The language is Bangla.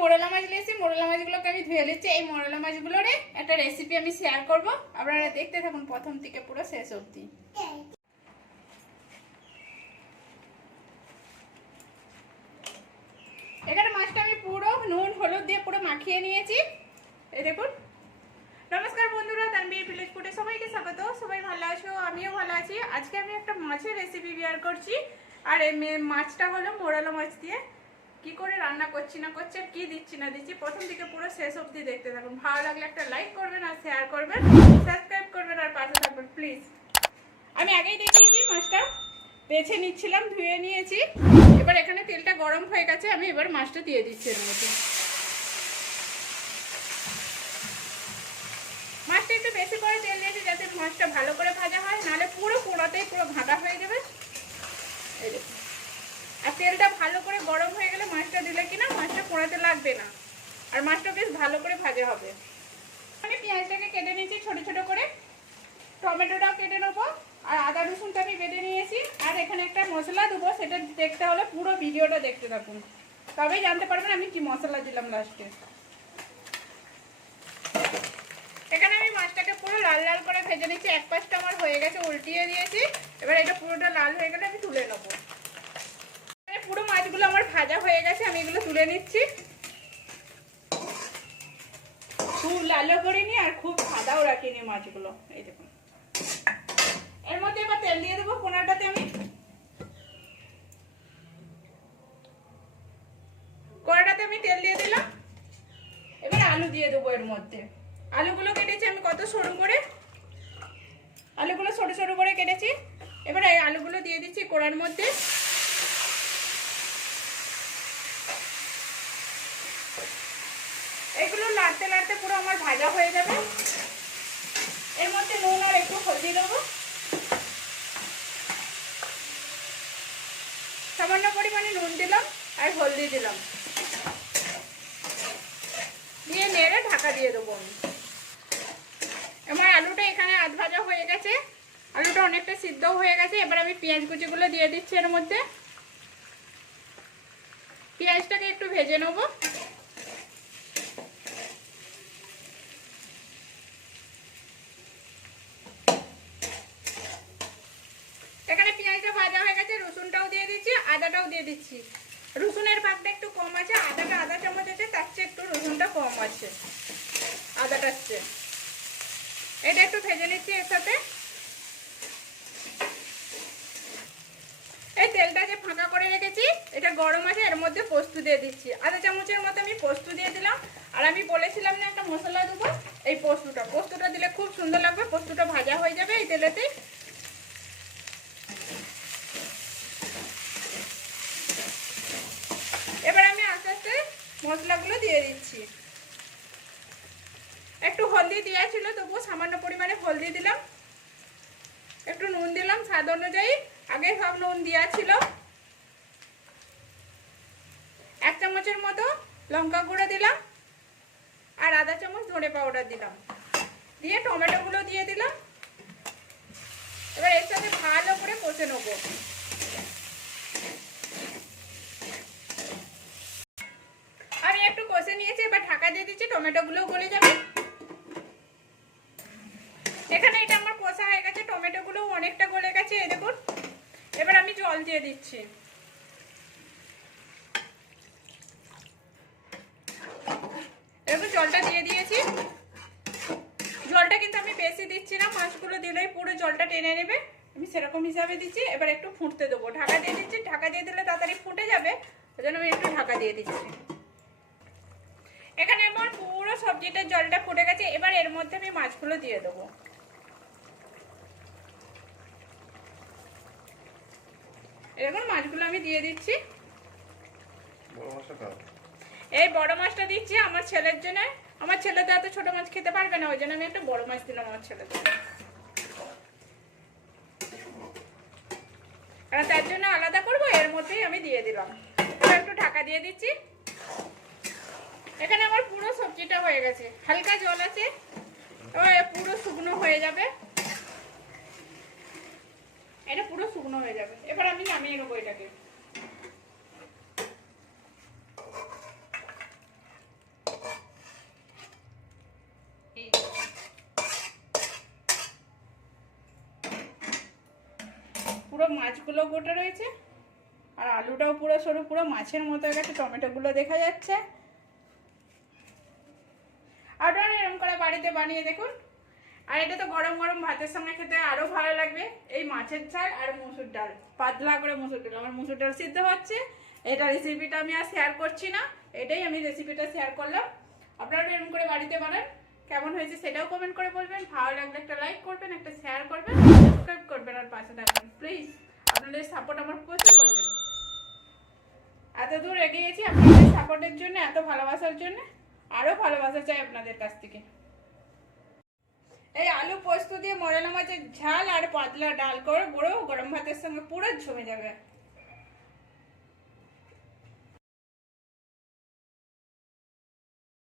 মোরলা মাছ নিয়েছি, মোরলা মাছগুলোকে আমি ধুয়ে নিচ্ছি। এই মোরলা মাছগুলোরে একটা রেসিপি আমি শেয়ার করব। আপনারা দেখতে থাকুন প্রথম থেকে পুরো শেষ অবধি। এখানে মাছটা আমি পুরো নুন, হলুদ দিয়ে পুরো মাখিয়ে নিয়েছি। এই দেখুন। নমস্কার বন্ধুরা তানবীর ভিলেজ ফুডে সবাইকে স্বাগত। সবাই ভালো আছো? আমিও ভালো আছি। আজকে আমি একটা মাছের রেসিপি বিয়ার করছি। আর এই মাছটা হলো মোরালো মাছ দিয়ে। কি করে রান্না করছি না করছি কি দিচ্ছি না দিচ্ছি, প্রথম থেকে পুরো শেষ অবধি দেখতে থাকুন। ভালো লাগলে একটা লাইক করবেন আর শেয়ার করবেন সাবস্ক্রাইব করবেন আর পাশে থাকবেন প্লিজ আমি আগেই দেখিয়েছি, মাছটা বেছে নিচ্ছিলাম, ধুয়ে নিয়েছি। এবার এখানে তেলটা গরম হয়ে গেছে, আমি এবার মাছটা দিয়ে দিচ্ছি এর মধ্যে। মাছটা একটু বেশি করে তেল দিয়েছি যাতে মাছটা ভালো করে ভাজা হয়, নাহলে পুরো পোড়াতেই পুরো ঘাঁটা হয়ে যাবে এই দেখুন। আর তেলটা ভালো করে গরম হয়ে গেলে মাছটা দিলে কিনা মাছটা পোড়াতে লাগবে না আর মাছটা বেশ ভালো করে ভাজা হবে। আমি পেঁয়াজটাকে কেটে নিয়েছি ছোট ছোট করে। টমেটোটাও কেটে নেব। আর আদা রসুনটা আমি বেটে নিয়েছি। আর এখানে একটা মশলা দেবো, সেটা দেখতে হলে পুরো ভিডিওটা দেখতে থাকুন। তবেই জানতে পারবেন আমি কি মশলা দিলাম লাস্টে এখানে আমি মাছটাকে পুরো লাল লাল করে ভেজে নিচ্ছি। এক পাশটা আমার হয়ে গেছে, উল্টিয়ে দিয়েছি। এবার এটা পুরোটা লাল হয়ে গেলে আমি তুলে নেব। পুরো মাছগুলো আমার ভাজা হয়ে গেছে, আমি এগুলো তুলে নিচ্ছি। লালও করিনি আর খুব সাদাও রাখিনি মাছগুলো। এই দেখুন এর মধ্যে এবার তেল দিয়ে দেবো কোনাটাতে আমি। কোনাটাতে আমি তেল দিয়ে দিলাম। এবার আলু দিয়ে দেবো এর মধ্যে। আলুগুলো কেটেছি আমি কত সরু করে? আলুগুলো সরু সরু করে কেটেছি। এবার এই আলুগুলো দিয়ে দিচ্ছি কোড়ার মধ্যে। এগুলো লাড়তে লাড়তে আমার ভাজা হয়ে যাবে। এর মধ্যে নুন আর একটু হলদি দেবো। সামান্য পরিমাণে নুন দিলাম আর হলদি দিলাম। দিয়ে নেড়ে ঢাকা দিয়ে দেবো আমি। আমার আলুটা এখানে আধ ভাজা হয়ে গেছে। আলুটা অনেকটা সিদ্ধ হয়ে গেছে। এবার আমি পেঁয়াজ কুচিগুলো দিয়ে দিচ্ছি এর মধ্যে। পেঁয়াজটাকে একটু ভেজে নেব এখানে পেঁয়াজটা ভাজা হয়ে গেছে রসুনটাও দিয়ে দিচ্ছি আদাটাও দিয়ে দিচ্ছি। রসুনের ভাগটা একটু কম আছে, আদাটা আদা চামচ আছে, তার চেয়ে একটু রসুনটা কম আছে, আদাটার চেয়ে। এটা একটু ভেজে নিচ্ছি এর সাথে। এই তেলটা যে ফাঁকা করে রেখেছি, এটা গরম আছে, এর মধ্যে পোস্ত দিয়ে দিচ্ছি। আধা চামচের মতো আমি পোস্ত দিয়ে দিলাম আর আমি বলেছিলাম না একটা মশলা দেবো এই পোস্তটা পোস্তটা দিলে খুব সুন্দর লাগবে পোস্তটা ভাজা হয়ে যাবে এই তেলেতেই এবার আমি আস্তে আস্তে মশলাগুলো দিয়ে দিচ্ছি। একটু হলদি দেওয়া ছিল, তবুও সামান্য পরিমাণে হলদি দিলাম। একটু নুন দিলাম স্বাদ অনুযায়ী। আগে সব নুন দেওয়া ছিল। এক চামচের মতো লঙ্কা গুঁড়ো দিলাম আর আধা চামচ ধনে পাউডার দিলাম। দিয়ে টমেটোগুলো দিয়ে দিলাম। এবার এর সাথে ভালো করে কষে নেব আমি একটু কষে নিয়েছি, এবার ঢাকা দিয়ে দিচ্ছি টমেটোগুলো গলে যাবে। এখানে এটা আমার কষা হয়ে গেছে টমেটোগুলো অনেকটা গলে গেছে, এই দেখুন। এবার আমি জল দিয়ে দিচ্ছি। এরকম জলটা দিয়ে দিয়েছি। জলটা কিন্তু আমি বেশি দিচ্ছি না, মাছগুলো দিলেই পুরো জলটা টেনে নেবে। আমি সেরকম হিসাবে দিচ্ছি, এবার একটু ফুটতে দেবো। ঢাকা দিয়ে দিচ্ছি, ঢাকা দিয়ে দিলে তাড়াতাড়ি ফুটে যাবে, ওই জন্য আমি একটু ঢাকা দিয়ে দিচ্ছি। এখানে আমার পুরো সবজিটার জলটা ফুটে গেছে এবার এর মধ্যে আমি মাছগুলো দিয়ে দেবো। এরকম মাছগুলো আমি দিয়ে দিচ্ছি। এই বড় মাছটা দিচ্ছি আমার ছেলের জন্য। আমার ছেলে তো এত ছোট মাছ খেতে পারবে না ওই জন্য আমি একটা বড় মাছ দিলাম আমার ছেলের জন্য। তার জন্য আলাদা করব এর মধ্যেই আমি দিয়ে দিলাম। একটু ঢাকা দিয়ে দিচ্ছি। এখানে আমার পুরো সবজিটা হয়ে গেছে। হালকা জল আছে, এবার পুরো শুকনো হয়ে যাবে। এটা পুরো শুকনো হয়ে যাবে। এবার আমি নামিয়ে নেব এটাকে। পুরো মাছগুলো গোটা রয়েছে, আর আলুটাও পুরো সরু, পুরো মাছের মতো গেছে, টমেটোগুলো দেখা যাচ্ছে। বাড়িতে বানিয়ে দেখুন। আর এটা তো গরম গরম ভাতের সঙ্গে খেতে আরও ভালো লাগবে। এই মাছের ঝাল আর মুসুর ডাল। পাতলা করে মুসুর ডাল। আমার মুসুর ডাল সিদ্ধ হচ্ছে। এটা রেসিপিটা আমি আর শেয়ার করছি না। এটাই আমি রেসিপিটা শেয়ার করলাম। আপনারা এরকম করে বাড়িতে বানান। কেমন হয়েছে সেটাও কমেন্ট করে বলবেন। ভালো লাগলে একটা লাইক করবেন, একটা শেয়ার করবেন সাবস্ক্রাইব করবেন আর পাশে থাকবেন। প্লিজ আপনাদের সাপোর্ট আমার প্রচুর প্রয়োজন। এত দূর এগিয়েছি আপনাদের সাপোর্টের জন্য, এত ভালোবাসার জন্য আরও ভালোবাসা চাই আপনাদের কাছ থেকে। পোস্ত দিয়ে মরালা মাছের ঝাল আর পাতলা ডাল করে বড় গরম ভাতের সঙ্গে পুরো জমে যাবে।